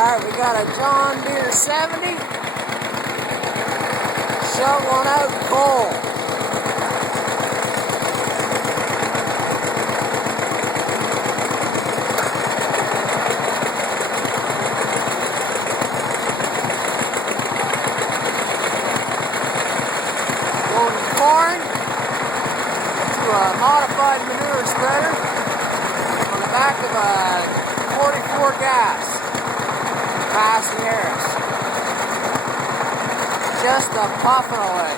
Alright, we got a John Deere 70 shoveling out coal. Loading corn to a modified manure spreader on the back of a 44 gas. Massey Harris. Just a puffin away.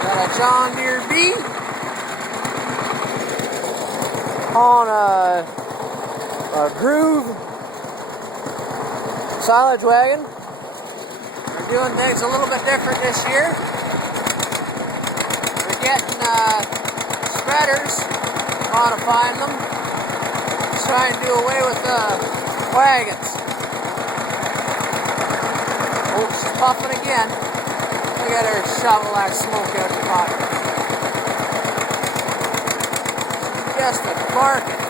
Got a John Deere B on a Groove silage wagon. We're doing things a little bit different this year. We're getting spreaders, modifying them. Trying to do away with the wagons. Oops, she's puffing again. Look at her shovel that smoke out the bottom. Just a barking.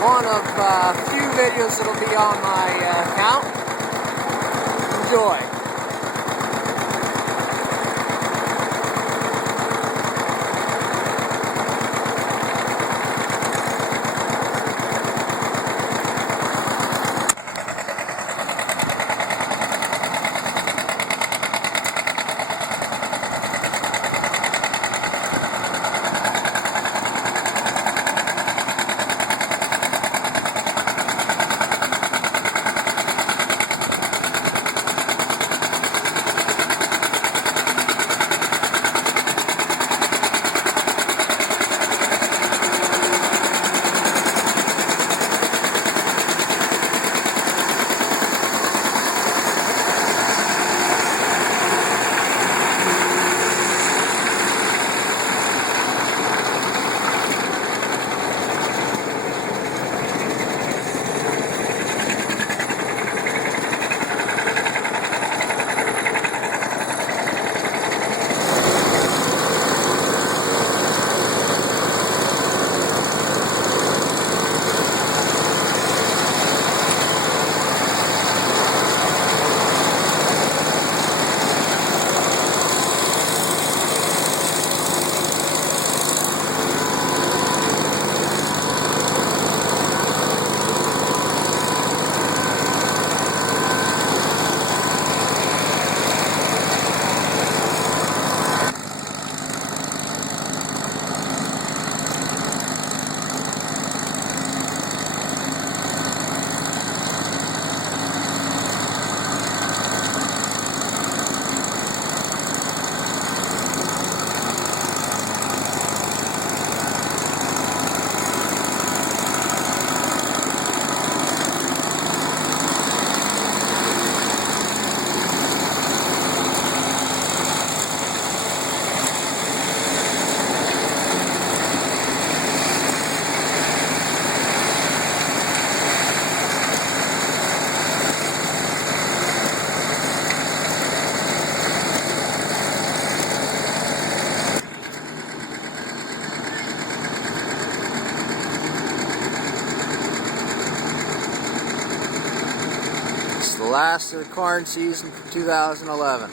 One of a few videos that'll be on my account. Enjoy. The last of the corn season for 2011.